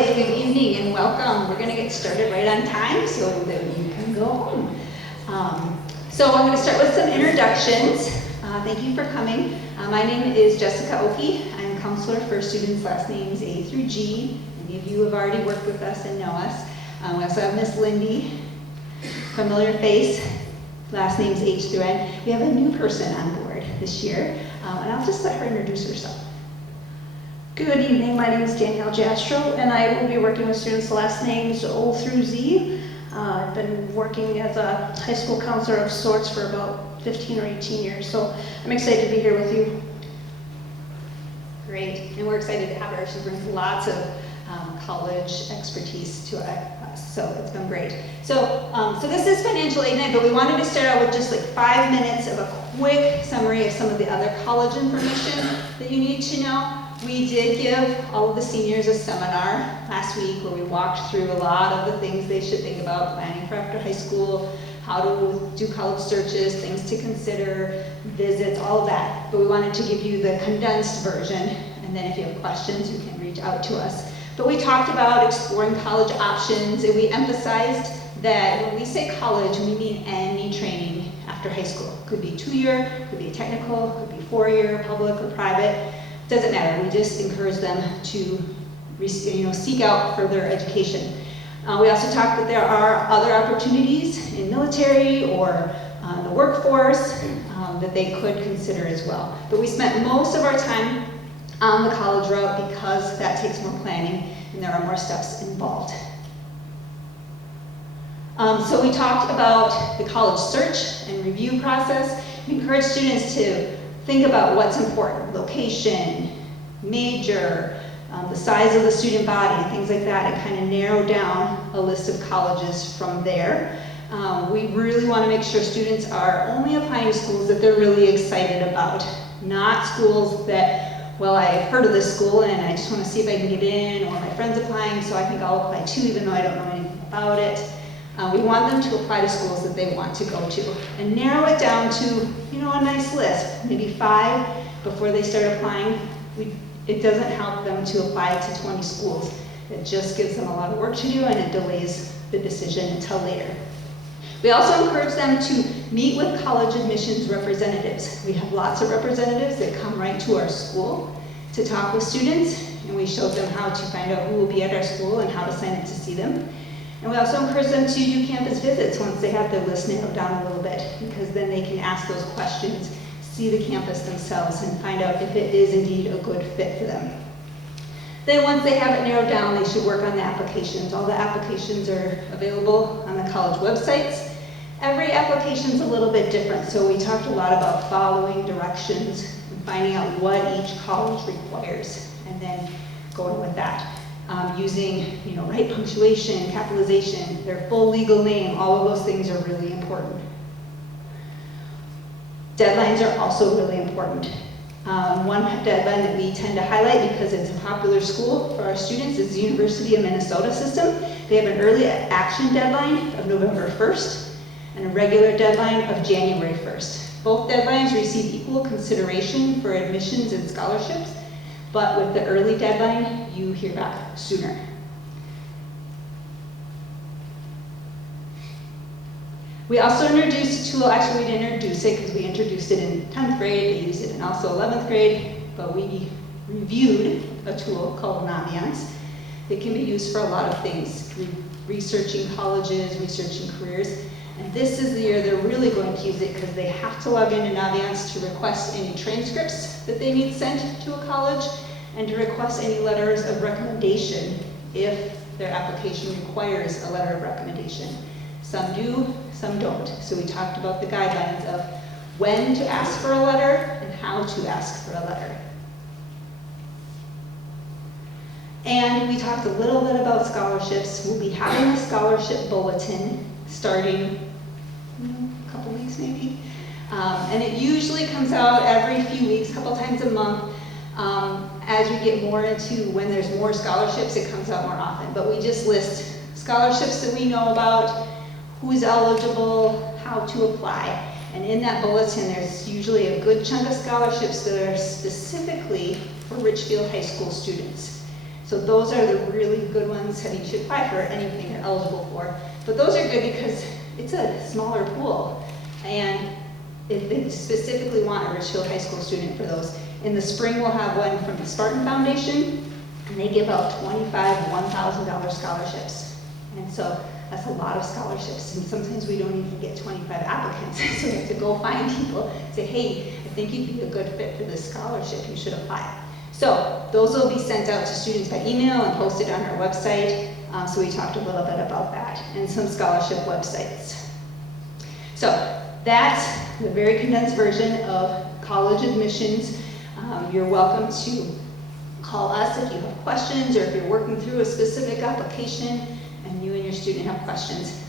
guys, good evening and welcome. We're going to get started right on time so that you can go home. So I'm going to start with some introductions. Thank you for coming. My name is Jessica Oki. I'm counselor for students' last names A through G. Many of you have already worked with us and know us. We also have Miss Lindy, familiar face, last names H through N. We have a new person on board this year, and I'll just let her introduce herself. Good evening, my name is Danielle Jastro, and I will be working with students' last names O through Z. I've been working as a high school counselor of sorts for about 15 or 18 years, so I'm excited to be here with you. Great, and we're excited to have her. She brings lots of college expertise to us, so it's been great. So this is Financial Aid Night, but we wanted to start out with just like 5 minutes of a quick summary of some of the other college information that you need to know. We did give all of the seniors a seminar last week where we walked through a lot of the things they should think about planning for after high school, how to do college searches, things to consider, visits, all of that. But we wanted to give you the condensed version, and then if you have questions, you can reach out to us. But we talked about exploring college options, and we emphasized that when we say college, we mean any training after high school. Could be 2-year, could be technical, could be 4-year, public or private. Doesn't matter, we just encourage them to seek out further education. We also talked that there are other opportunities in military or the workforce that they could consider as well. But we spent most of our time on the college route because that takes more planning and there are more steps involved. So we talked about the college search and review process. We encourage students to think about what's important, location, major, the size of the student body, things like that, and kind of narrow down a list of colleges from there. We really want to make sure students are only applying to schools that they're really excited about, not schools that, well, I've heard of this school and I just want to see if I can get in, or my friend's applying, so I think I'll apply too, even though I don't know anything about it. We want them to apply to schools that they want to go to and narrow it down to, a nice list, maybe 5 before they start applying. It doesn't help them to apply to 20 schools. It just gives them a lot of work to do and it delays the decision until later. We also encourage them to meet with college admissions representatives. We have lots of representatives that come right to our school to talk with students, and we show them how to find out who will be at our school and how to sign up to see them. And we also encourage them to do campus visits once they have their list narrowed down a little bit, because then they can ask those questions, see the campus themselves, and find out if it is indeed a good fit for them. Then once they have it narrowed down, they should work on the applications. All the applications are available on the college websites. Every application is a little bit different, so we talked a lot about following directions and finding out what each college requires, and then going with that. Using right punctuation, capitalization, their full legal name, all of those things are really important. Deadlines are also really important. One deadline that we tend to highlight because it's a popular school for our students is the University of Minnesota system. They have an early action deadline of November 1st and a regular deadline of January 1st. Both deadlines receive equal consideration for admissions and scholarships, but with the early deadline, you hear back sooner. We also introduced a tool, actually we didn't introduce it because we introduced it in 10th grade, they used it in also 11th grade, but we reviewed a tool called Naviance. It can be used for a lot of things, researching colleges, researching careers, and this is the year they're really going to use it because they have to log into Naviance to request any transcripts that they need sent to a college and to request any letters of recommendation if their application requires a letter of recommendation. Some do, some don't. So we talked about the guidelines of when to ask for a letter and how to ask for a letter. And we talked a little bit about scholarships. We'll be having a scholarship bulletin starting a couple weeks maybe. And it usually comes out every few weeks, a couple times a month. As we get more into when there's more scholarships, it comes out more often. But we just list scholarships that we know about, who's eligible, how to apply. And in that bulletin, there's usually a good chunk of scholarships that are specifically for Richfield High School students. So those are the really good ones that you should apply for anything you're eligible for. But those are good because it's a smaller pool. And if they specifically want a Richfield High School student for those. In the spring, we'll have one from the Spartan Foundation, and they give out 25 $1,000 scholarships. And so that's a lot of scholarships, and sometimes we don't even get 25 applicants. So we have to go find people, say, hey, I think you'd be a good fit for this scholarship, you should apply. So those will be sent out to students by email and posted on our website. So we talked a little bit about that, and some scholarship websites. So that's the very condensed version of college admissions. You're welcome to call us if you have questions, or if you're working through a specific application and you and your student have questions.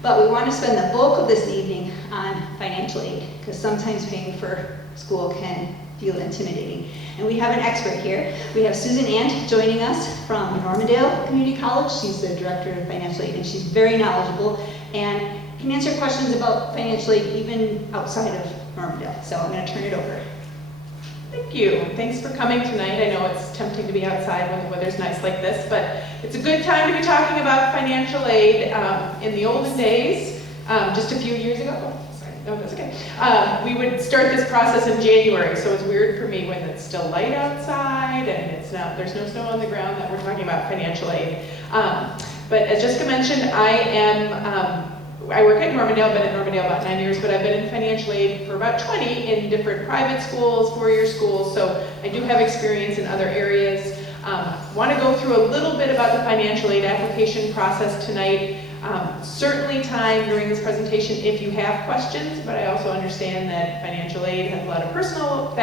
But we want to spend the bulk of this evening on financial aid, because sometimes paying for school can feel intimidating. And we have an expert here. We have Susan Ant joining us from Normandale Community College. She's the director of financial aid, and she's very knowledgeable and can answer questions about financial aid even outside of Normandale. So I'm going to turn it over. Thank you. Thanks for coming tonight. I know it's tempting to be outside when the weather's nice like this, but it's a good time to be talking about financial aid. In the olden days, just a few years ago, no, that's okay. We would start this process in January, so it's weird for me when it's still light outside and there's no snow on the ground that we're talking about financial aid. But as Jessica mentioned, I work at Normandale, been at Normandale about 9 years, but I've been in financial aid for about 20 in different private schools, four-year schools, so I do have experience in other areas. Want to go through a little bit about the financial aid application process tonight. Certainly time during this presentation if you have questions, but I also understand that financial aid has a lot of personal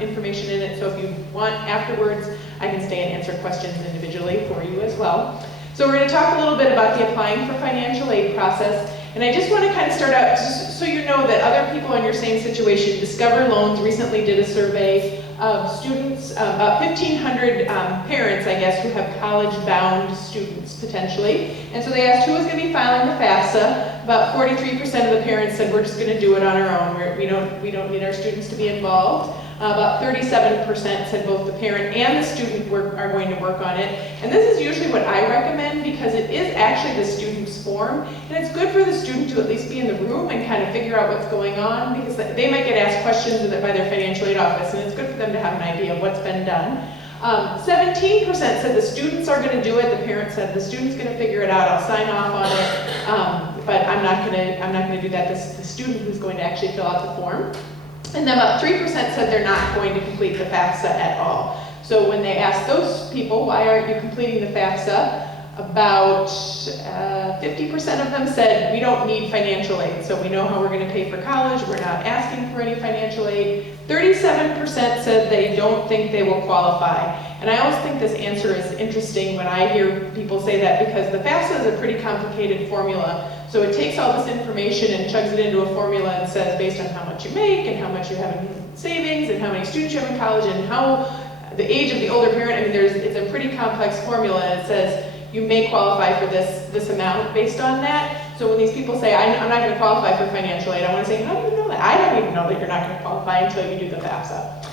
information in it, so if you want afterwards, I can stay and answer questions individually for you as well. So we're going to talk a little bit about the applying for financial aid process, and I just want to kind of start out just so you know that other people in your same situation. Discover Loans recently did a survey of students, about 1,500 parents, I guess, who have college-bound students potentially. And so they asked who was going to be filing the FAFSA. About 43% of the parents said we're just going to do it on our own. We don't need our students to be involved. About 37% said both the parent and the student are going to work on it. And this is usually what I recommend because it is actually the student's form. And it's good for the student to at least be in the room and kind of figure out what's going on, because they might get asked questions by their financial aid office, and it's good for them to have an idea of what's been done. 17% said the students are going to do it. The parent said the student's going to figure it out. I'll sign off on it, but I'm not going to do that. This is the student who's going to actually fill out the form. And then about 3% said they're not going to complete the FAFSA at all. So when they asked those people, why aren't you completing the FAFSA? About 50% of them said, we don't need financial aid, so we know how we're going to pay for college, we're not asking for any financial aid. 37% said they don't think they will qualify. And I always think this answer is interesting when I hear people say that, because the FAFSA is a pretty complicated formula. So it takes all this information and chugs it into a formula and says based on how much you make and how much you have in savings and how many students you have in college and how the age of the older parent, I mean, it's a pretty complex formula, and it says you may qualify for this amount based on that. So when these people say, I'm not going to qualify for financial aid, I want to say, how do you know that? I don't even know that you're not going to qualify until you do the FAFSA.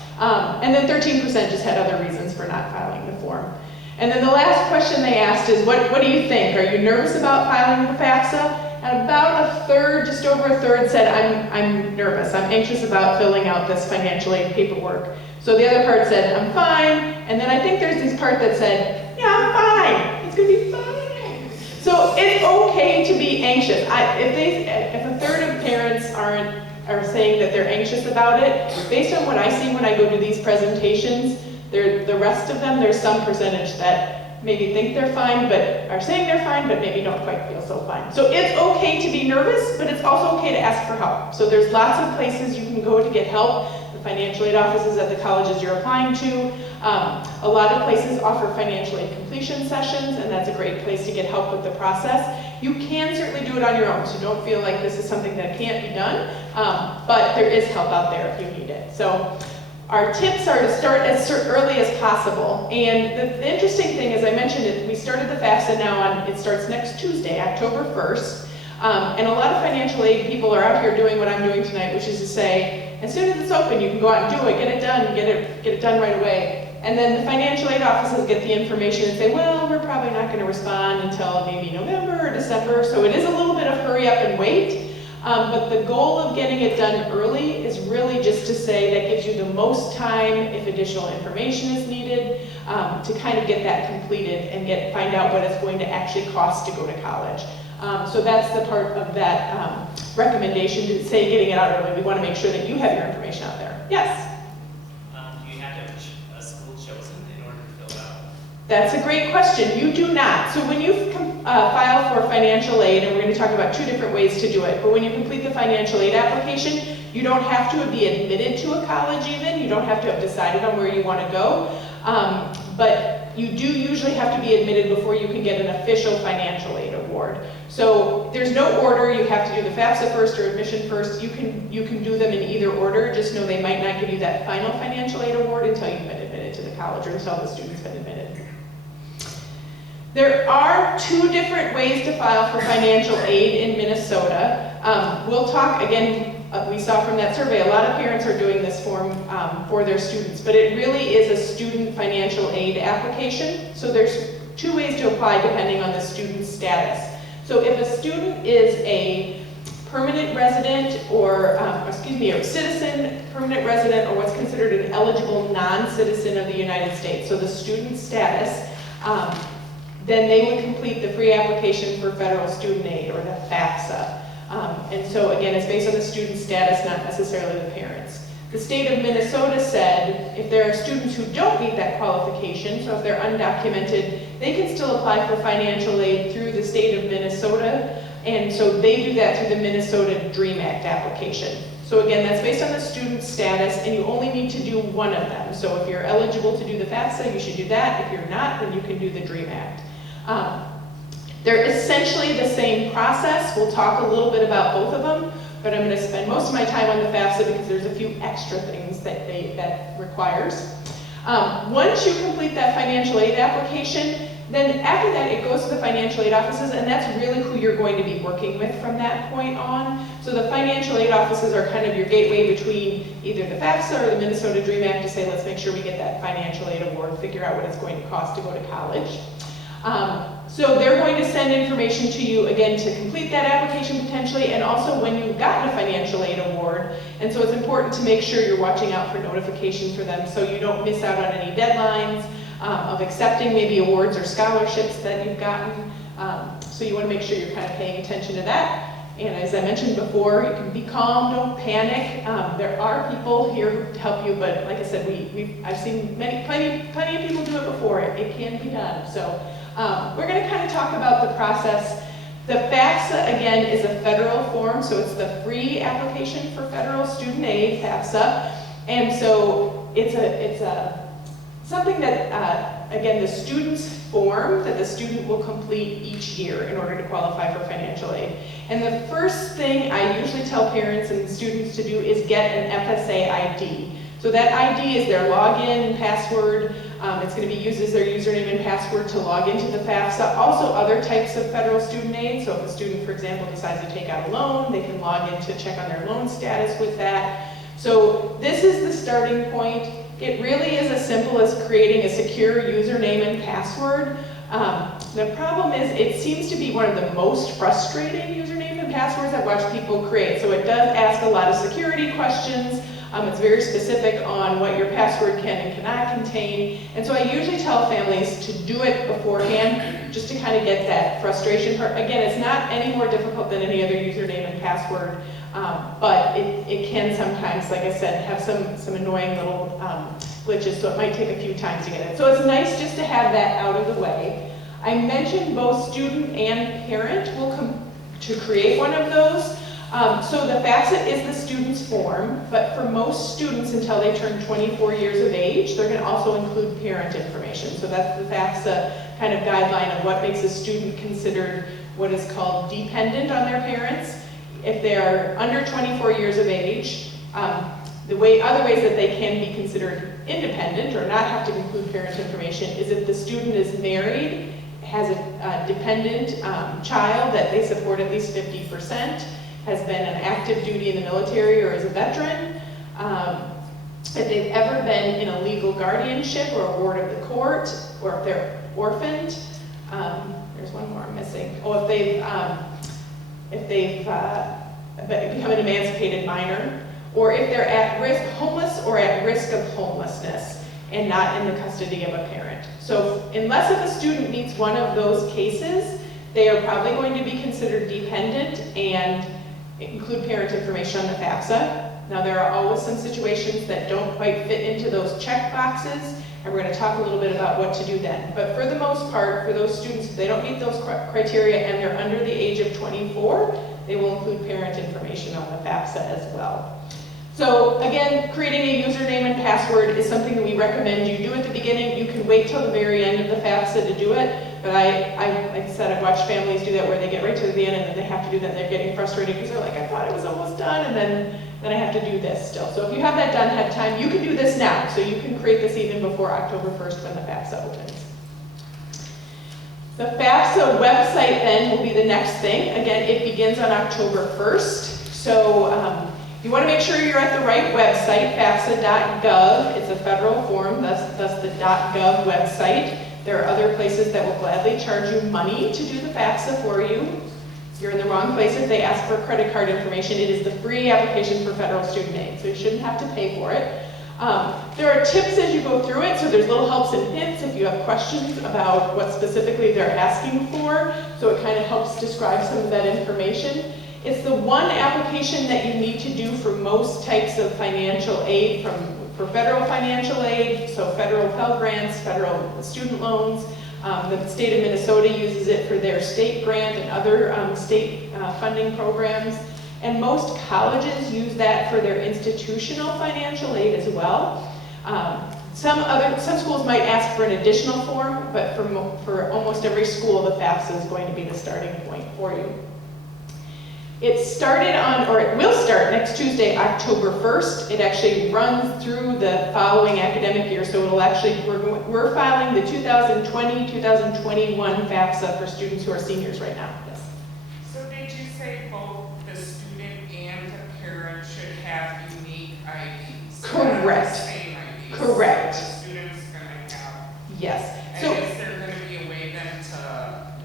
And then 13% just had other reasons for not filing the form. And then the last question they asked is, what do you think? Are you nervous about filing the FAFSA? And about a third, just over a third, said, I'm nervous. I'm anxious about filling out this financial aid paperwork. So the other part said, I'm fine. And then I think there's this part that said, yeah, I'm fine. It's going to be fine. So it's okay to be anxious. If a third of parents are saying that they're anxious about it, based on what I see when I go to these presentations, the rest of them, there's some percentage that maybe think they're fine, but are saying they're fine, but maybe don't quite feel so fine. So it's okay to be nervous, but it's also okay to ask for help. So there's lots of places you can go to get help. The financial aid offices at the colleges you're applying to. A lot of places offer financial aid completion sessions, and that's a great place to get help with the process. You can certainly do it on your own, so don't feel like this is something that can't be done, but there is help out there if you need it. So our tips are to start as early as possible. And the interesting thing, as I mentioned, we started the FAFSA now it starts next Tuesday, October 1st. And a lot of financial aid people are out here doing what I'm doing tonight, which is to say, as soon as it's open, you can go out and do it, get it done, get it done right away. And then the financial aid offices get the information and say, well, we're probably not going to respond until maybe November or December. So it is a little bit of hurry up and wait. But the goal of getting it done early is really just to say that gives you the most time, if additional information is needed, to kind of get that completed and find out what it's going to actually cost to go to college. So that's the part of that recommendation to say getting it out early. We want to make sure that you have your information out there. Yes? Do you have to have a school chosen in order to fill out? That's a great question. You do not. So when you file for financial aid, and we're going to talk about 2 different ways to do it, but when you complete the financial aid application, you don't have to be admitted to a college even. You don't have to have decided on where you want to go. But you do usually have to be admitted before you can get an official financial aid award. So there's no order. You have to do the FAFSA first or admission first. You can do them in either order. Just know they might not give you that final financial aid award until you've been admitted to the college or until the student's been admitted. There are 2 different ways to file for financial aid in Minnesota. We'll talk, again, we saw from that survey, a lot of parents are doing this form for their students, but it really is a student financial aid application. So there's 2 ways to apply depending on the student's status. So if a student is a permanent resident or, a citizen, permanent resident, or what's considered an eligible non-citizen of the United States, so the student status, then they would complete the free application for federal student aid, or the FAFSA. And so again, it's based on the student status, not necessarily the parents. The state of Minnesota said if there are students who don't meet that qualification, so if they're undocumented, they can still apply for financial aid through the state of Minnesota, and so they do that through the Minnesota DREAM Act application. So again, that's based on the student status, and you only need to do one of them. So if you're eligible to do the FAFSA, you should do that. If you're not, then you can do the DREAM Act. They're essentially the same process. We'll talk a little bit about both of them, but I'm going to spend most of my time on the FAFSA because there's a few extra things that requires. Once you complete that financial aid application, then after that it goes to the financial aid offices, and that's really who you're going to be working with from that point on. So the financial aid offices are kind of your gateway between either the FAFSA or the Minnesota DREAM Act to say, let's make sure we get that financial aid award, figure out what it's going to cost to go to college. So they're going to send information to you, again, to complete that application potentially, and also when you've gotten a financial aid award. And so it's important to make sure you're watching out for notifications for them so you don't miss out on any deadlines of accepting maybe awards or scholarships that you've gotten. So you want to make sure you're kind of paying attention to that. And as I mentioned before, you can be calm, don't panic. There are people here to help you, but like I said, I've seen plenty of people do it before. It can be done. So we're going to kind of talk about the process. The FAFSA, again, is a federal form, so it's the free application for federal student aid, FAFSA. And so it's something that, again, the student's form that the student will complete each year in order to qualify for financial aid. And the first thing I usually tell parents and students to do is get an FSA ID. So that ID is their login password. It's going to be used as their username and password to log into the FAFSA. Also other types of federal student aid. So if a student, for example, decides to take out a loan, they can log in to check on their loan status with that. So this is the starting point. It really is as simple as creating a secure username and password. The problem is it seems to be one of the most frustrating username and passwords I've watched people create. So it does ask a lot of security questions. It's very specific on what your password can and cannot contain. And so I usually tell families to do it beforehand just to kind of get that frustration part. Again, it's not any more difficult than any other username and password, but it can sometimes, like I said, have some annoying little glitches, so it might take a few times to get it. So it's nice just to have that out of the way. I mentioned both student and parent will come to create one of those. So the FAFSA is the student's form, but for most students until they turn 24 years of age, they're going to also include parent information. So that's the FAFSA kind of guideline of what makes a student considered what is called dependent on their parents. If they're under 24 years of age, other ways that they can be considered independent or not have to include parent information is if the student is married, has a dependent child that they support at least 50%, has been an active duty in the military or is a veteran, if they've ever been in a legal guardianship or a ward of the court, or if they're orphaned. There's one more I'm missing. Oh, if they've become an emancipated minor, or if they're at risk, homeless or at risk of homelessness and not in the custody of a parent. So unless if a student meets one of those cases, they are probably going to be considered dependent and include parent information on the FAFSA. Now there are always some situations that don't quite fit into those check boxes, and we're going to talk a little bit about what to do then. But for the most part, for those students, if they don't meet those criteria and they're under the age of 24, they will include parent information on the FAFSA as well. So again, creating a username and password is something that we recommend you do at the beginning. You can wait till the very end of the FAFSA to do it, but like I said, I've watched families do that where they get right to the end and then they have to do that and they're getting frustrated because they're like, I thought it was almost done, and then I have to do this still. So if you have that done ahead of time, you can do this now. So you can create this even before October 1st when the FAFSA opens. The FAFSA website then will be the next thing. Again, it begins on October 1st. So you want to make sure you're at the right website, FAFSA.gov. It's a federal form, thus the .gov website. There are other places that will gladly charge you money to do the FAFSA for you. You're in the wrong place if they ask for credit card information. It is the free application for federal student aid, so you shouldn't have to pay for it. There are tips as you go through it, so there's little helps and hints if you have questions about what specifically they're asking for, so it kind of helps describe some of that information. It's the one application that you need to do for most types of financial aid, for federal financial aid, so federal Pell Grants, federal student loans. The state of Minnesota uses it for their state grant and other state funding programs. And most colleges use that for their institutional financial aid as well. Some schools might ask for an additional form, but for almost every school, the FAFSA is going to be the starting point for you. It started on, or it will start next Tuesday, October 1st. It actually runs through the following academic year, so it'll actually, we're filing the 2020-2021 FAFSA for students who are seniors right now. Yes. So did you say both the student and the parent should have unique IDs? Correct. The same IDs? Correct. So the student's going to have. Yes. And So, is there going to be a way then to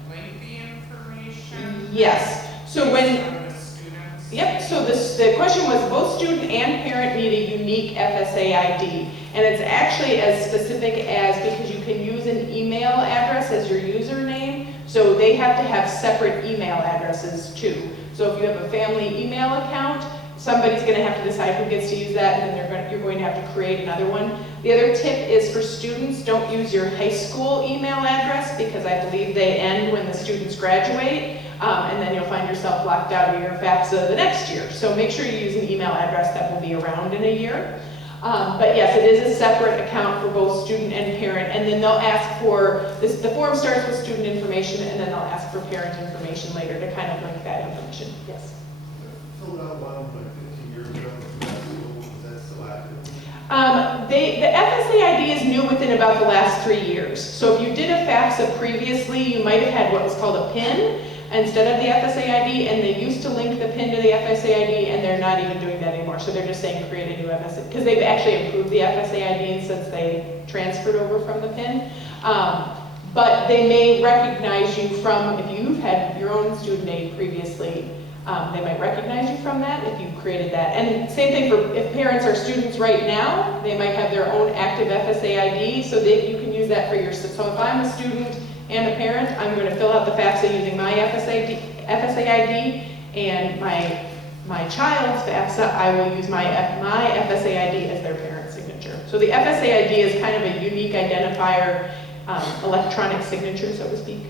link the information? yes. So when, based on the students? yep, so the question was both student and parent need a unique FSA ID. And it's actually as specific as, because you can use an email address as your username, so they have to have separate email addresses too. So if you have a family email account, somebody's going to have to decide who gets to use that, and then you're going to have to create another one. The other tip is for students, don't use your high school email address, because I believe they end when the students graduate. And then you'll find yourself locked out of your FAFSA the next year. So make sure you use an email address that will be around in a year. But yes, it is a separate account for both student and parent. And then they'll ask for, the form starts with student information, and then they'll ask for parent information later to kind of link that information. Yes? Filled out one like 15 years ago, was that still active? The FSA ID is new within about the last 3 years. So if you did a FAFSA previously, you might have had what was called a PIN instead of the FSA ID, and they used to link the PIN to the FSA ID, and they're not even doing that anymore. So they're just saying create a new FSA, because they've actually improved the FSA ID since they transferred over from the PIN. But they may recognize you from, if you've had your own student aid previously, they might recognize you from that if you created that. And same thing for if parents are students right now, they might have their own active FSA ID, so that you can use that for your, so if I'm a student and a parent, I'm going to fill out the FAFSA using my FSA ID, and my child's FAFSA, I will use my FSA ID as their parent signature. So the FSA ID is kind of a unique identifier, electronic signature, so to speak.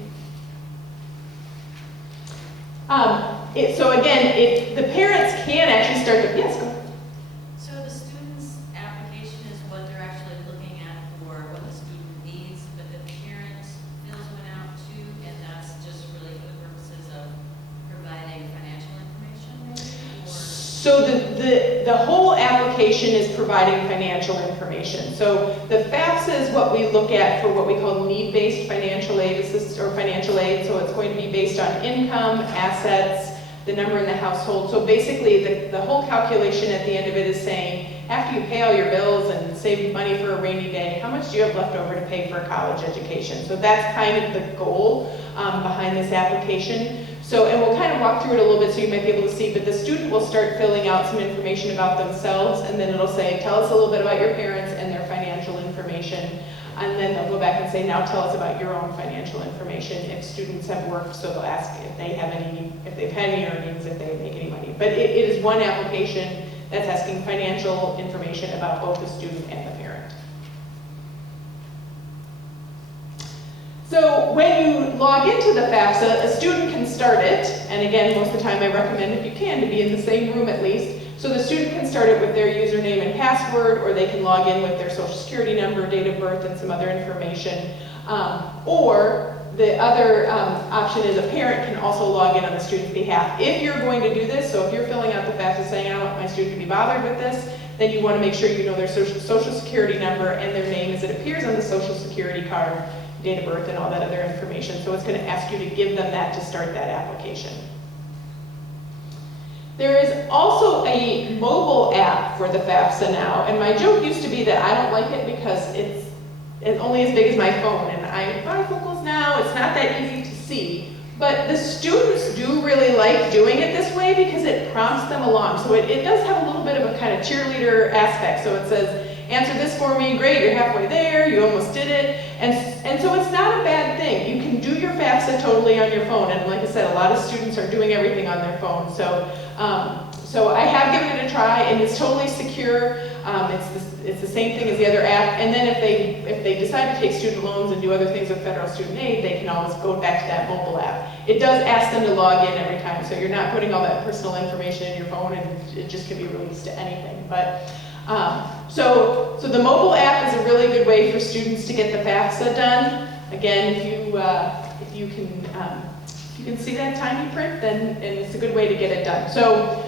So again, the parents can actually start to, yes, go ahead. So the student's application is what they're actually looking at for what the student needs, but the parent fills one out too, and that's just really for the purposes of providing financial information, maybe? Or So the whole application is providing financial information. So the FAFSA is what we look at for what we call need-based financial aid or financial aid. So it's going to be based on income, assets, the number in the household. So basically the whole calculation at the end of it is saying, after you pay all your bills and save money for a rainy day, how much do you have left over to pay for a college education? So that's kind of the goal behind this application. So, and we'll kind of walk through it a little bit so you might be able to see, but the student will start filling out some information about themselves, and then it'll say, tell us a little bit about your parents and their financial information. And then they'll go back and say, now tell us about your own financial information. If students have worked, so they'll ask if they have any, if they've had any earnings, if they make any money. But it is one application that's asking financial information about both the student and the parent. So when you log into the FAFSA, a student can start it, and again, most of the time I recommend, if you can, to be in the same room at least. So the student can start it with their username and password, or they can log in with their social security number, date of birth, and some other information. Or the other option is a parent can also log in on the student's behalf. If you're going to do this, so if you're filling out the FAFSA saying, I don't want my student to be bothered with this, then you want to make sure you know their social security number and their name as it appears on the social security card, date of birth, and all that other information. So it's going to ask you to give them that to start that application. There is also a mobile app for the FAFSA now, and my joke used to be that I don't like it because it's only as big as my phone, and I have bifocals now, it's not that easy to see. But the students do really like doing it this way because it prompts them along. So it does have a little bit of a kind of cheerleader aspect. So it says, answer this for me, great, you're halfway there, you almost did it. And so it's not a bad thing. You can do your FAFSA totally on your phone, and like I said, a lot of students are doing everything on their phone. So I have given it a try, and it's totally secure. It's the same thing as the other app. And then if they decide to take student loans and do other things with federal student aid, they can always go back to that mobile app. It does ask them to log in every time, so you're not putting all that personal information in your phone, and it just can be released to anything. But so the mobile app is a really good way for students to get the FAFSA done. Again, if you can see that tiny print, then it's a good way to get it done. So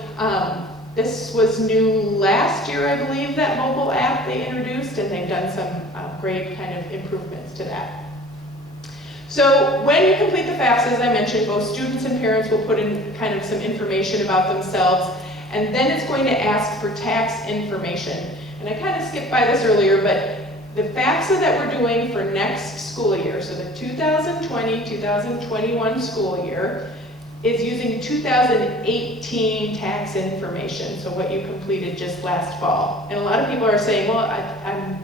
this was new last year, I believe, that mobile app they introduced, and they've done some great kind of improvements to that. So when you complete the FAFSA, as I mentioned, both students and parents will put in kind of some information about themselves, and then it's going to ask for tax information. And I kind of skipped by this earlier, but the FAFSA that we're doing for next school year, so the 2020-2021 school year, is using 2018 tax information, so what you completed just last fall. And a lot of people are saying, well,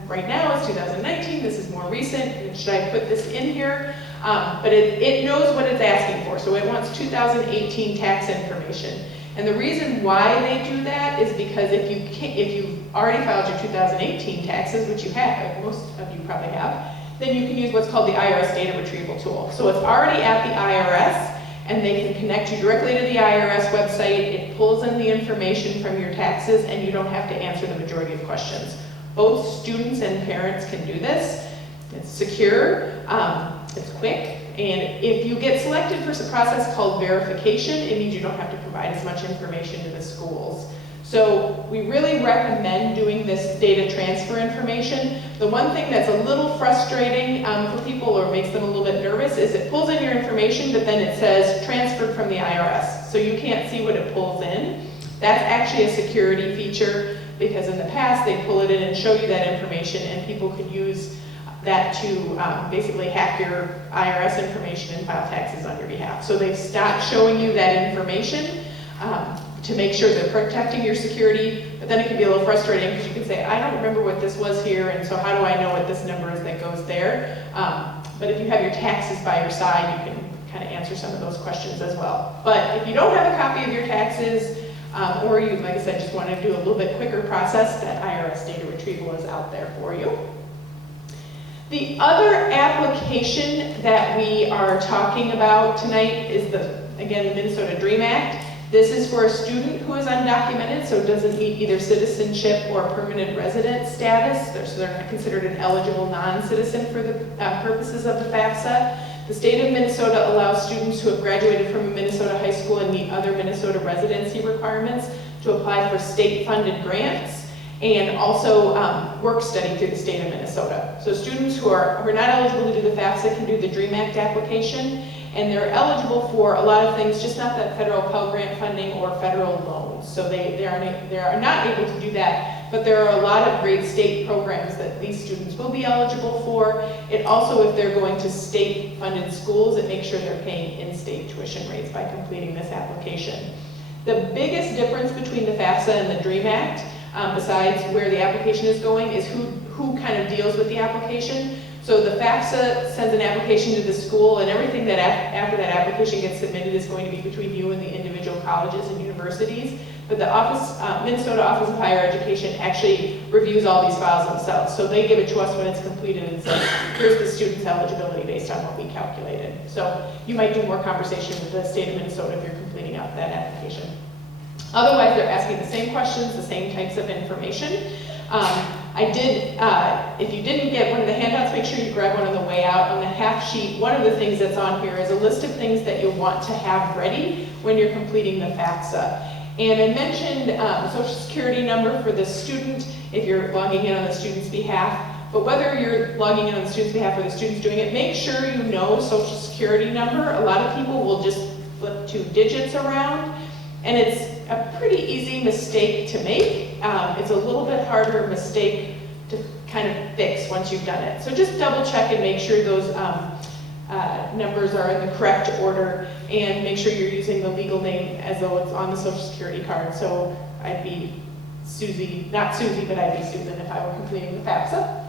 right now it's 2019, this is more recent, and should I put this in here? But it knows what it's asking for, so it wants 2018 tax information. And the reason why they do that is because if you've already filed your 2018 taxes, which you have, most of you probably have, then you can use what's called the IRS data retrieval tool. So it's already at the IRS, and they can connect you directly to the IRS website. It pulls in the information from your taxes, and you don't have to answer the majority of questions. Both students and parents can do this. It's secure, it's quick, and if you get selected for a process called verification, it means you don't have to provide as much information to the schools. So we really recommend doing this data transfer information. The one thing that's a little frustrating for people or makes them a little bit nervous is it pulls in your information, but then it says transferred from the IRS. So you can't see what it pulls in. That's actually a security feature because in the past they pull it in and show you that information, and people could use that to basically hack your IRS information and file taxes on your behalf. So they've stopped showing you that information to make sure they're protecting your security, but then it can be a little frustrating because you can say, I don't remember what this was here, and so how do I know what this number is that goes there? But if you have your taxes by your side, you can kind of answer some of those questions as well. But if you don't have a copy of your taxes, or you, like I said, just want to do a little bit quicker process, that IRS data retrieval is out there for you. The other application that we are talking about tonight is again, the Minnesota DREAM Act. This is for a student who is undocumented, so doesn't meet either citizenship or permanent resident status. So they're not considered an eligible non-citizen for the purposes of the FAFSA. The state of Minnesota allows students who have graduated from a Minnesota high school and meet other Minnesota residency requirements to apply for state-funded grants and also work study through the state of Minnesota. So students who are not eligible to do the FAFSA can do the DREAM Act application, and they're eligible for a lot of things, just not that federal Pell Grant funding or federal loans. So they are not able to do that but there are a lot of great state programs that these students will be eligible for. It also, if they're going to state-funded schools, it makes sure they're paying in-state tuition rates by completing this application. The biggest difference between the FAFSA and the DREAM Act, besides where the application is going, is who kind of deals with the application. So the FAFSA sends an application to the school, and everything that after that application gets submitted is going to be between you and the individual colleges and universities. But the Minnesota Office of Higher Education actually reviews all these files themselves. So they give it to us when it's completed and says, here's the student's eligibility based on what we calculated. So you might do more conversation with the state of Minnesota if you're completing out that application. Otherwise, they're asking the same questions, the same types of information. If you didn't get one of the handouts, make sure you grab one on the way out. On the half sheet, one of the things that's on here is a list of things that you'll want to have ready when you're completing the FAFSA. And I mentioned Social Security number for the student if you're logging in on the student's behalf. But whether you're logging in on the student's behalf or the student's doing it, make sure you know Social Security number. A lot of people will just flip 2 digits around, and it's a pretty easy mistake to make. It's a little bit harder mistake to kind of fix once you've done it. So just double check and make sure those numbers are in the correct order, and make sure you're using the legal name as though it's on the Social Security card. So I'd be Susie, not Susie, but I'd be Susan if I were completing the FAFSA.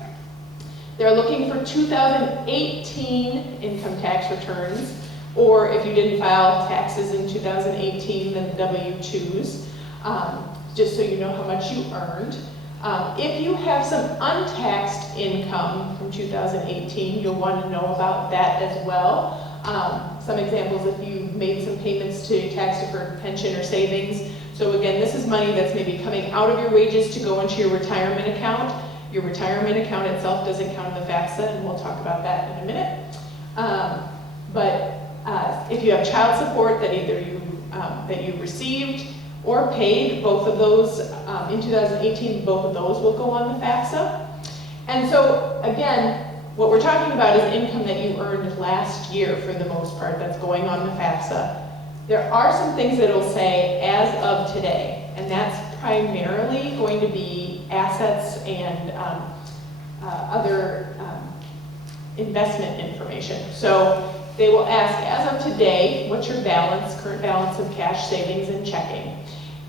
They're looking for 2018 income tax returns, or if you didn't file taxes in 2018, then the W-2s, just so you know how much you earned. If you have some untaxed income from 2018, you'll want to know about that as well. Some examples, if you made some payments to tax-deferred pension or savings. So again, this is money that's maybe coming out of your wages to go into your retirement account. Your retirement account itself doesn't count in the FAFSA, and we'll talk about that in a minute. If you have child support that either you received or paid, both of those in 2018, both of those will go on the FAFSA. And so again, what we're talking about is income that you earned last year for the most part that's going on the FAFSA. There are some things that it'll say as of today, and that's primarily going to be assets and other investment information. So they will ask, as of today, what's your balance, current balance of cash, savings, and checking?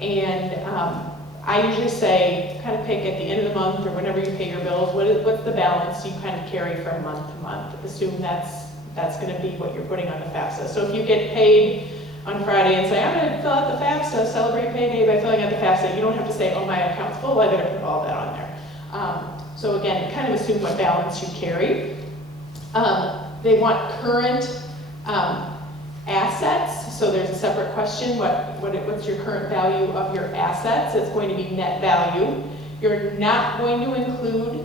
And I usually say, kind of pick at the end of the month or whenever you pay your bills, what's the balance you kind of carry from month to month. Assume that's going to be what you're putting on the FAFSA. So if you get paid on Friday and say, I'm going to fill out the FAFSA, celebrate payday by filling out the FAFSA, you don't have to say, oh, my account's full, I better put all that on there. So again, kind of assume what balance you carry. They want current assets, so there's a separate question, what's your current value of your assets? It's going to be net value. You're not going to include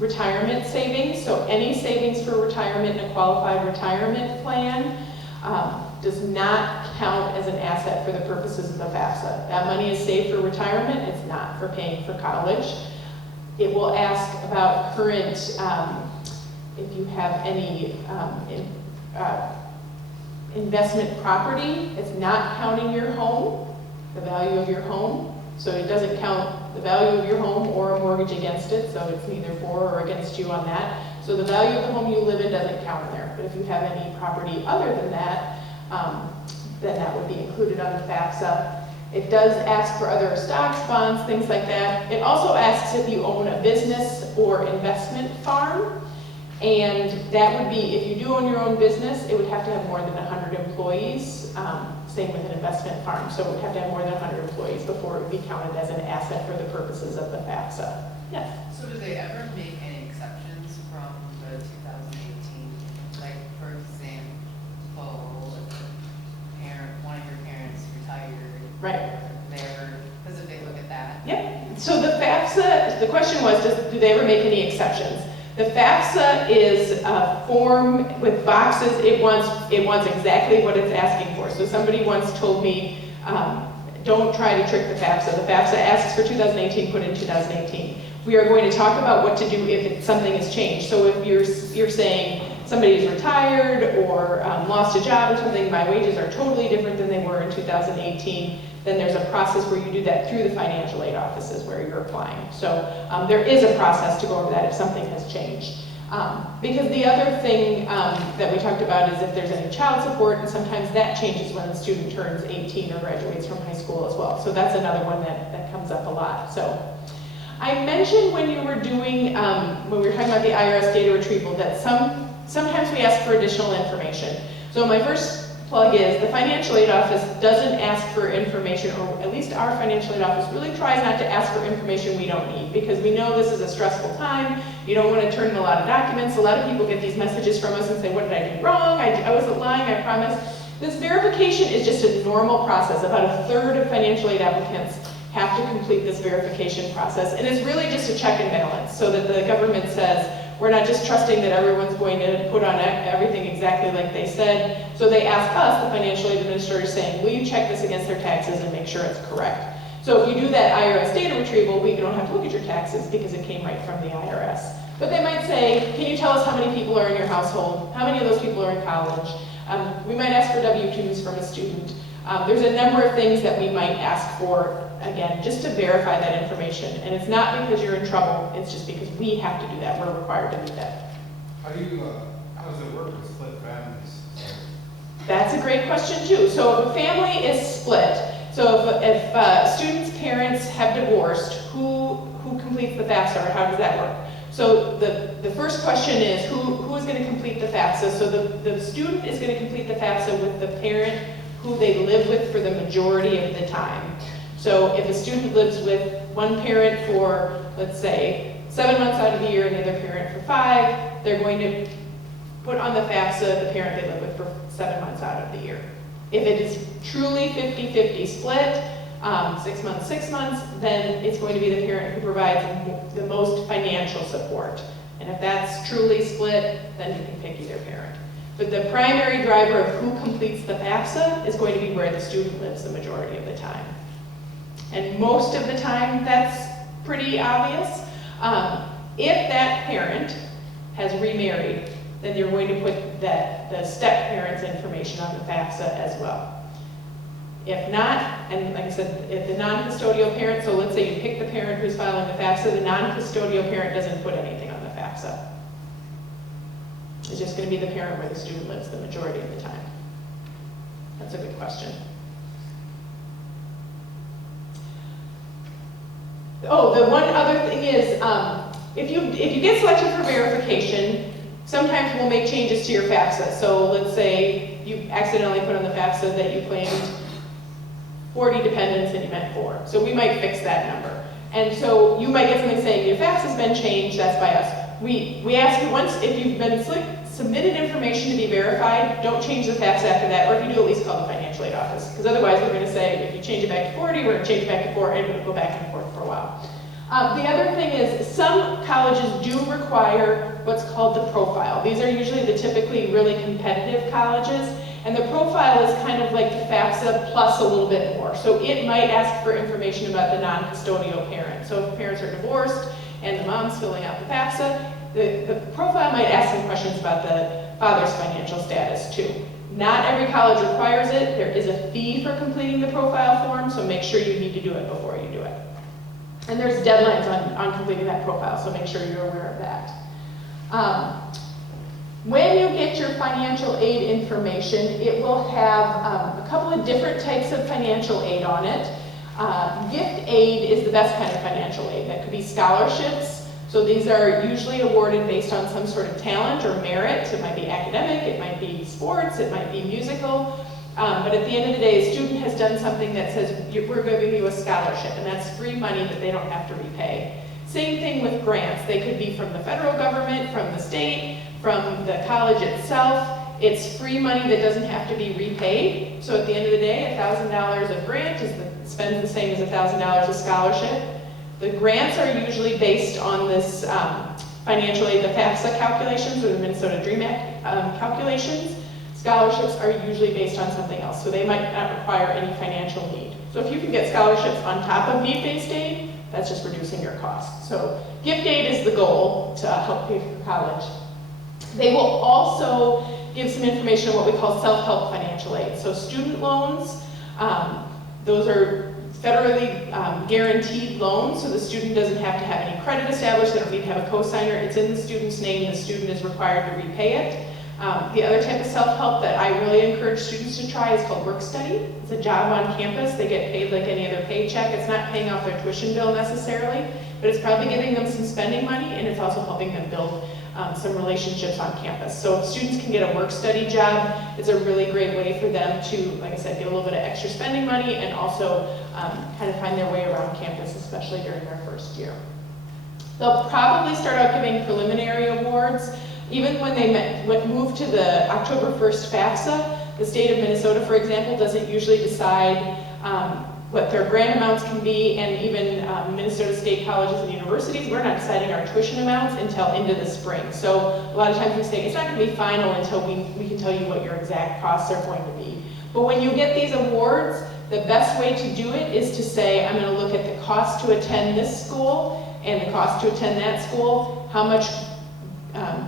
retirement savings, so any savings for retirement in a qualified retirement plan does not count as an asset for the purposes of the FAFSA. That money is saved for retirement, it's not for paying for college. It will ask about current, if you have any investment property. It's not counting your home, the value of your home. So it doesn't count the value of your home or a mortgage against it, so it's neither for or against you on that. So the value of the home you live in doesn't count in there. But if you have any property other than that, then that would be included on the FAFSA. It does ask for other stocks, bonds, things like that. It also asks if you own a business or investment farm. And that would be, if you do own your own business, it would have to have more than 100 employees. Same with an investment farm. So it would have to have more than 100 employees before it would be counted as an asset for the purposes of the FAFSA. Yes? So do they ever make any exceptions from the 2018? Like, for example, if one of your parents retired. Right. Because if they look at that. Yep. So the FAFSA, the question was, do they ever make any exceptions? The FAFSA is a form with boxes. It wants exactly what it's asking for. So somebody once told me, don't try to trick the FAFSA. The FAFSA asks for 2018, put in 2018. We are going to talk about what to do if something has changed. So if you're saying somebody's retired or lost a job or something, my wages are totally different than they were in 2018, then there's a process where you do that through the financial aid offices where you're applying. So there is a process to go over that if something has changed. Because the other thing that we talked about is if there's any child support, and sometimes that changes when the student turns 18 or graduates from high school as well. So that's another one that comes up a lot. So I mentioned when you were doing, when we were talking about the IRS data retrieval, that sometimes we ask for additional information. So my first plug is the financial aid office doesn't ask for information, or at least our financial aid office really tries not to ask for information we don't need, because we know this is a stressful time. You don't want to turn in a lot of documents. A lot of people get these messages from us and say, what did I do wrong? I wasn't lying, I promise. This verification is just a normal process. About a third of financial aid applicants have to complete this verification process, and it's really just a check and balance so that the government says, we're not just trusting that everyone's going to put on everything exactly like they said. So they ask us, the financial aid administrator, saying, will you check this against their taxes and make sure it's correct? So if you do that IRS data retrieval, we don't have to look at your taxes because it came right from the IRS. But they might say, can you tell us how many people are in your household? How many of those people are in college? We might ask for W-2s from a student. There's a number of things that we might ask for, again, just to verify that information. And it's not because you're in trouble, it's just because we have to do that. We're required to do that. How does it work with split families? That's a great question too. So if a family is split, so if students' parents have divorced, who completes the FAFSA, or how does that work? So the first question is who is going to complete the FAFSA? So the student is going to complete the FAFSA with the parent who they live with for the majority of the time. So if a student lives with one parent for, let's say, 7 months out of the year and the other parent for 5, they're going to put on the FAFSA the parent they live with for 7 months out of the year. If it is truly 50-50 split, 6 months, 6 months, then it's going to be the parent who provides the most financial support. And if that's truly split, then you can pick either parent. But the primary driver of who completes the FAFSA is going to be where the student lives the majority of the time. And most of the time, that's pretty obvious. If that parent has remarried, then you're going to put the step-parent's information on the FAFSA as well. If not, and like I said, if the non-custodial parent, so let's say you pick the parent who's filing the FAFSA, the non-custodial parent doesn't put anything on the FAFSA. It's just going to be the parent where the student lives the majority of the time. That's a good question. Oh, the one other thing is, if you get selected for verification, sometimes we'll make changes to your FAFSA. So let's say you accidentally put on the FAFSA that you claimed 40 dependents and you meant 4. So we might fix that number. And so you might get something saying your FAFSA's been changed, that's by us. We ask you once, if you've been submitted information to be verified, don't change the FAFSA after that, or if you do, at least call the financial aid office. Because otherwise we're going to say, if you change it back to 40, we're going to change it back to 4, and we're going to go back and forth for a while. The other thing is, some colleges do require what's called the profile. These are usually the typically really competitive colleges, and the profile is kind of like the FAFSA plus a little bit more. So it might ask for information about the non-custodial parent. So if parents are divorced and the mom's filling out the FAFSA, the profile might ask some questions about the father's financial status too. Not every college requires it. There is a fee for completing the profile form, so make sure you need to do it before you do it. And there's deadlines on completing that profile, so make sure you're aware of that. When you get your financial aid information, it will have a couple of different types of financial aid on it. Gift aid is the best kind of financial aid. That could be scholarships. So these are usually awarded based on some sort of talent or merit. It might be academic, it might be sports, it might be musical. But at the end of the day, a student has done something that says, we're giving you a scholarship, and that's free money that they don't have to repay. Same thing with grants. They could be from the federal government, from the state, from the college itself. It's free money that doesn't have to be repaid. So at the end of the day, $1,000 of grant spends the same as $1,000 of scholarship. The grants are usually based on this financial aid, the FAFSA calculations, or the Minnesota DREAM Act calculations. Scholarships are usually based on something else, so they might not require any financial need. So if you can get scholarships on top of need-based aid, that's just reducing your costs. So gift aid is the goal to help pay for college. They will also give some information on what we call self-help financial aid. So student loans, Those are federally guaranteed loans, so the student doesn't have to have any credit established, they don't need to have a cosigner, it's in the student's name, the student is required to repay it. The other type of self-help that I really encourage students to try is called work study. It's a job on campus, they get paid like any other paycheck, it's not paying off their tuition bill necessarily, but it's probably giving them some spending money, and it's also helping them build some relationships on campus. So if students can get a work study job, it's a really great way for them to, like I said, get a little bit of extra spending money and also kind of find their way around campus, especially during their first year. They'll probably start out giving preliminary awards. Even when they move to the October 1st FAFSA, the state of Minnesota, for example, doesn't usually decide what their grant amounts can be, and even Minnesota State colleges and universities, we're not deciding our tuition amounts until into the spring. So a lot of times we say it's not going to be final until we can tell you what your exact costs are going to be. But when you get these awards, the best way to do it is to say, I'm going to look at the cost to attend this school and the cost to attend that school, how much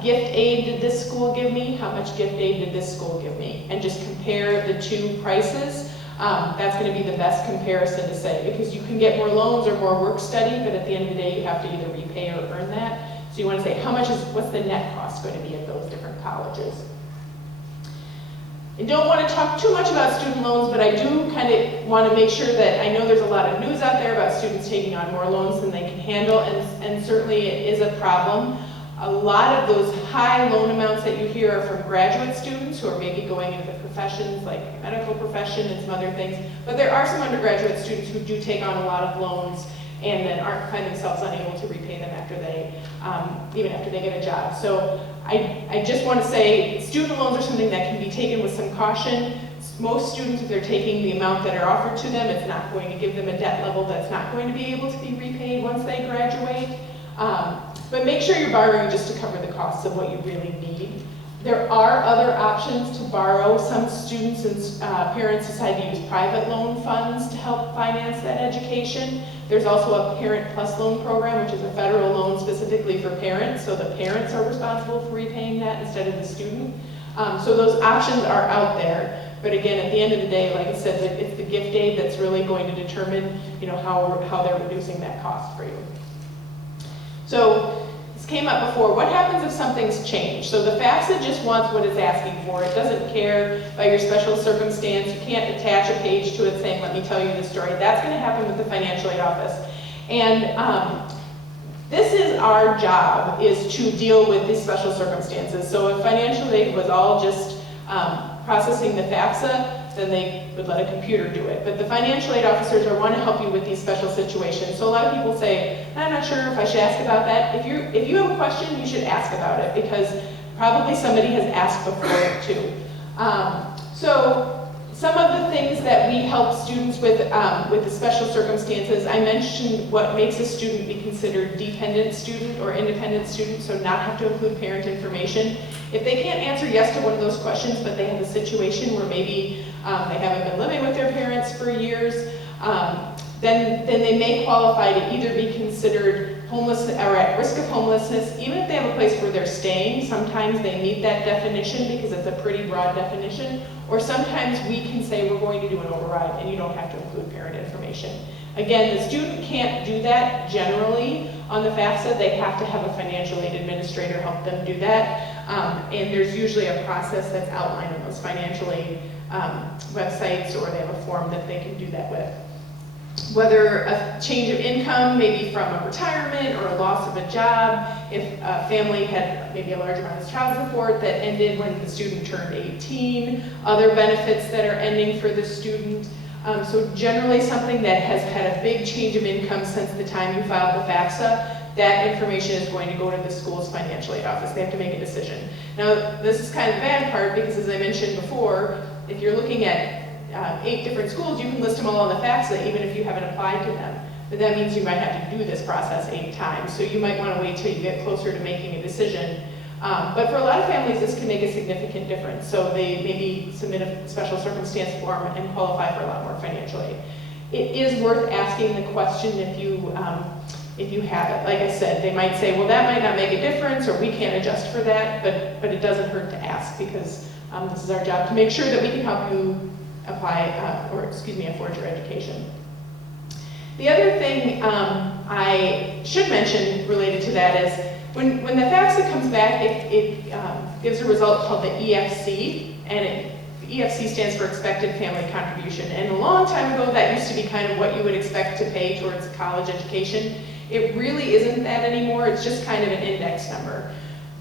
gift aid did this school give me, how much gift aid did this school give me, and just compare the two prices. That's going to be the best comparison to say, because you can get more loans or more work study, but at the end of the day you have to either repay or earn that. So you want to say, what's the net cost going to be at those different colleges? I don't want to talk too much about student loans, but I do kind of want to make sure that, I know there's a lot of news out there about students taking on more loans than they can handle, and certainly it is a problem. A lot of those high loan amounts that you hear are from graduate students who are maybe going into professions like medical profession and some other things, but there are some undergraduate students who do take on a lot of loans and then find themselves unable to repay them after they, even after they get a job. So I just want to say student loans are something that can be taken with some caution. Most students, if they're taking the amount that are offered to them, it's not going to give them a debt level that's not going to be able to be repaid once they graduate. But make sure you're borrowing just to cover the costs of what you really need. There are other options to borrow. Some students and parents decide to use private loan funds to help finance that education. There's also a Parent Plus Loan program, which is a federal loan specifically for parents, so the parents are responsible for repaying that instead of the student. So those options are out there. But again, at the end of the day, like I said, it's the gift aid that's really going to determine, how they're reducing that cost for you. So this came up before. What happens if something's changed? So the FAFSA just wants what it's asking for. It doesn't care about your special circumstance. You can't attach a page to it saying, let me tell you the story. That's going to happen with the financial aid office. And this is our job, is to deal with these special circumstances. So if financial aid was all just processing the FAFSA, then they would let a computer do it. But the financial aid officers want to help you with these special situations. So a lot of people say, I'm not sure if I should ask about that. If you have a question, you should ask about it, because probably somebody has asked before too. So some of the things that we help students with the special circumstances, I mentioned what makes a student be considered dependent student or independent student, so not have to include parent information. If they can't answer yes to one of those questions, but they have a situation where maybe they haven't been living with their parents for years, then they may qualify to either be considered homeless or at risk of homelessness, even if they have a place where they're staying. Sometimes they meet that definition because it's a pretty broad definition, or sometimes we can say we're going to do an override and you don't have to include parent information. Again, the student can't do that generally on the FAFSA. They have to have a financial aid administrator help them do that. And there's usually a process that's outlined on those financial aid websites, or they have a form that they can do that with. Whether a change of income, maybe from a retirement or a loss of a job, if a family had maybe a large amount of child support that ended when the student turned 18, other benefits that are ending for the student. So generally something that has had a big change of income since the time you filed the FAFSA, that information is going to go to the school's financial aid office. They have to make a decision. Now, this is kind of the bad part, because as I mentioned before, if you're looking at 8 different schools, you can list them all on the FAFSA even if you haven't applied to them. But that means you might have to do this process 8 times. So you might want to wait till you get closer to making a decision. But for a lot of families, this can make a significant difference. So they maybe submit a special circumstance form and qualify for a lot more financial aid. It is worth asking the question if you have it. Like I said, they might say, well, that might not make a difference, or we can't adjust for that, but it doesn't hurt to ask, because this is our job to make sure that we can help you afford your education. The other thing I should mention related to that is when the FAFSA comes back, it gives a result called the EFC, and EFC stands for Expected Family Contribution. And a long time ago, that used to be kind of what you would expect to pay towards college education. It really isn't that anymore. It's just kind of an index number.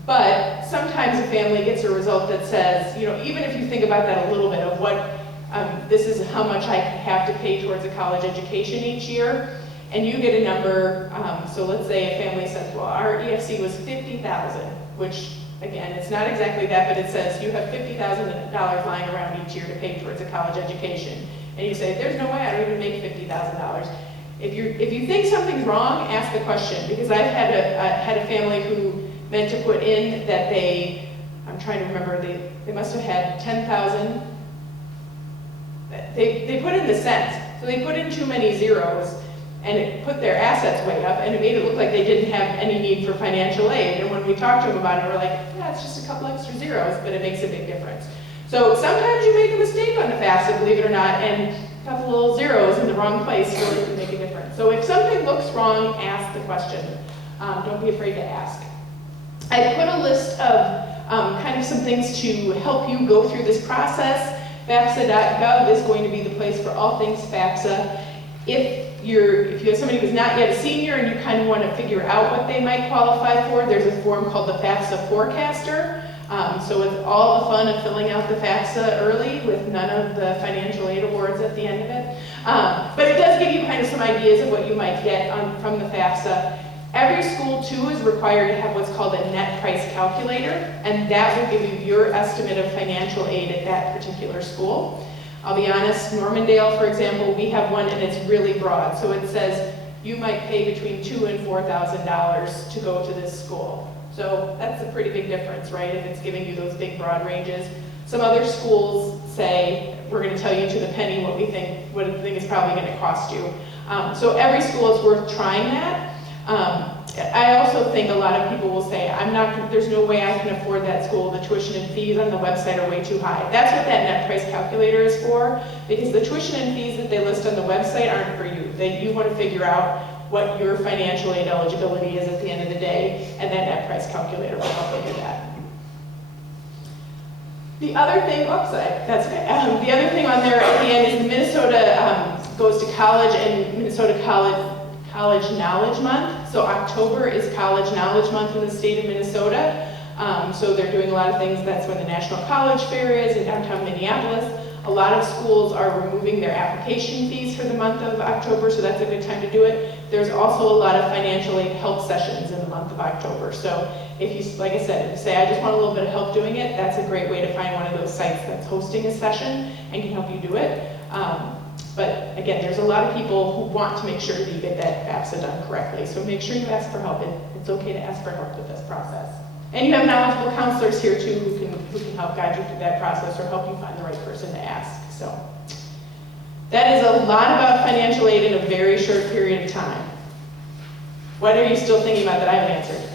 But sometimes a family gets a result that says, you know, even if you think about that a little bit of what, this is how much I have to pay towards a college education each year, and you get a number, so let's say a family says, well, our EFC was $50,000, which again, it's not exactly that, but it says you have $50,000 lying around each year to pay towards a college education. And you say, there's no way I don't even make $50,000. If you think something's wrong, ask the question, because I've had a family who meant to put in that I'm trying to remember, they must have had 10,000. They put in the cents, so they put in too many zeros, and it put their assets way up, and it made it look like they didn't have any need for financial aid. And when we talked to them about it, we're like, yeah, it's just a couple extra zeros, but it makes a big difference. So sometimes you make a mistake on the FAFSA, believe it or not, and a couple little zeros in the wrong place really can make a difference. So if something looks wrong, ask the question. Don't be afraid to ask. I put a list of kind of some things to help you go through this process. FAFSA.gov is going to be the place for all things FAFSA. If you have somebody who's not yet a senior and you kind of want to figure out what they might qualify for, there's a form called the FAFSA Forecaster. So it's all the fun of filling out the FAFSA early with none of the financial aid awards at the end of it. But it does give you kind of some ideas of what you might get from the FAFSA. Every school, too, is required to have what's called a net price calculator, and that will give you your estimate of financial aid at that particular school. I'll be honest, Normandale, for example, we have one and it's really broad. So it says you might pay between $2,000 and $4,000 to go to this school. So that's a pretty big difference, right, if it's giving you those big broad ranges. Some other schools say, we're going to tell you to the penny what we think is probably going to cost you. So every school is worth trying that. I also think a lot of people will say, there's no way I can afford that school. The tuition and fees on the website are way too high. That's what that net price calculator is for, because the tuition and fees that they list on the website aren't for you. You want to figure out what your financial aid eligibility is at the end of the day, and that net price calculator will help you do that. The other thing, the other thing on there at the end is the Minnesota Goes to College and Minnesota College Knowledge Month. So October is College Knowledge Month in the state of Minnesota. So they're doing a lot of things. That's when the National College Fair is in downtown Minneapolis. A lot of schools are removing their application fees for the month of October, so that's a good time to do it. There's also a lot of financial aid help sessions in the month of October. So if you, like I said, if you say, I just want a little bit of help doing it, that's a great way to find one of those sites that's hosting a session and can help you do it. But again, there's a lot of people who want to make sure that you get that FAFSA done correctly. So make sure you ask for help. It's okay to ask for help with this process. And you have knowledgeable counselors here too who can help guide you through that process or help you find the right person to ask. So that is a lot about financial aid in a very short period of time. What are you still thinking about that I haven't answered?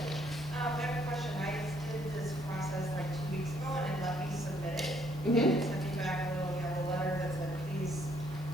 I have a question. I did this process like 2 weeks ago and it let me submit it. Mm-hmm. It sent me back a little yellow letter that said, please,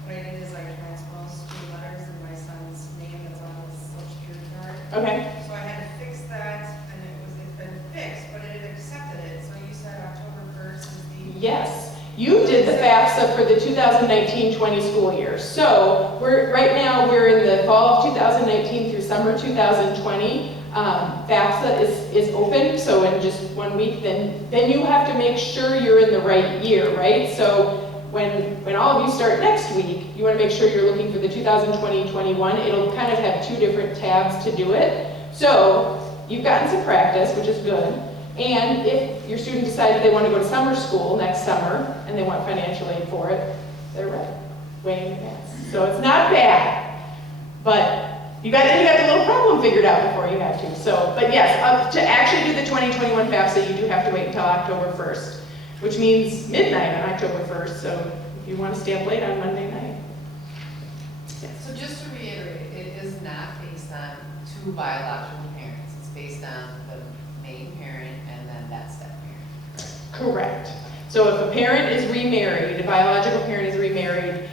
what I did is I transposed 2 letters in my son's name that's on his social security card. Okay. So I had to fix that and it's been fixed, but it accepted it. So you said October 1st is the... Yes. You did the FAFSA for the 2019-20 school year. So right now we're in the fall of 2019 through summer 2020. FAFSA is open, so in just 1 week, then you have to make sure you're in the right year, right? So when all of you start next week, you want to make sure you're looking for the 2020-21. It'll kind of have 2 different tabs to do it. So you've gotten some practice, which is good. And if your student decides they want to go to summer school next summer and they want financial aid for it, they're ready, way in advance. So it's not bad, but you got the little problem figured out before you had to. So, but yes, to actually do the 2021 FAFSA, you do have to wait until October 1st, which means midnight on October 1st. So if you want to stay up late on Monday night. Yes. So just to reiterate, it is not based on 2 biological parents. It's based on the main parent and then that step parent. Correct. So if a parent is remarried, a biological parent is remarried,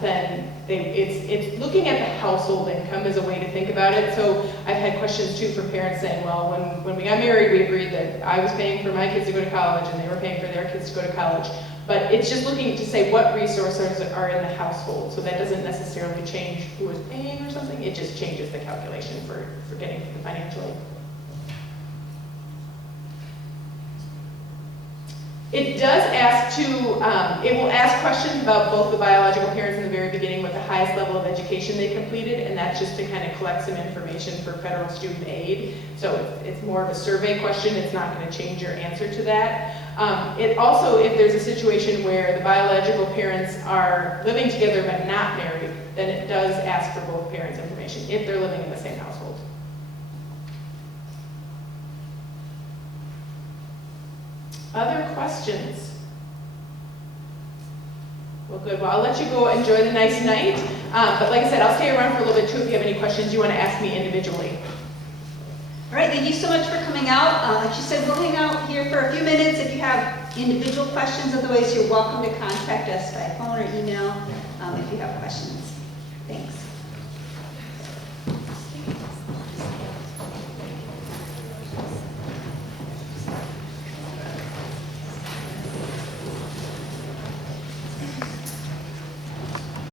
then it's looking at the household income as a way to think about it. So I've had questions too from parents saying, well, when we got married, we agreed that I was paying for my kids to go to college and they were paying for their kids to go to college. But it's just looking to say what resources are in the household. So that doesn't necessarily change who is paying or something. It just changes the calculation for getting the financial aid. It does ask it will ask questions about both the biological parents in the very beginning with the highest level of education they completed, and that's just to kind of collect some information for federal student aid. So it's more of a survey question. It's not going to change your answer to that. It also, if there's a situation where the biological parents are living together but not married, then it does ask for both parents' information if they're living in the same household. Other questions? Well, good. Well, I'll let you go enjoy the nice night. But like I said, I'll stay around for a little bit too if you have any questions you want to ask me individually. All right, thank you so much for coming out. Like she said, we'll hang out here for a few minutes. If you have individual questions, otherwise you're welcome to contact us by phone or email if you have questions.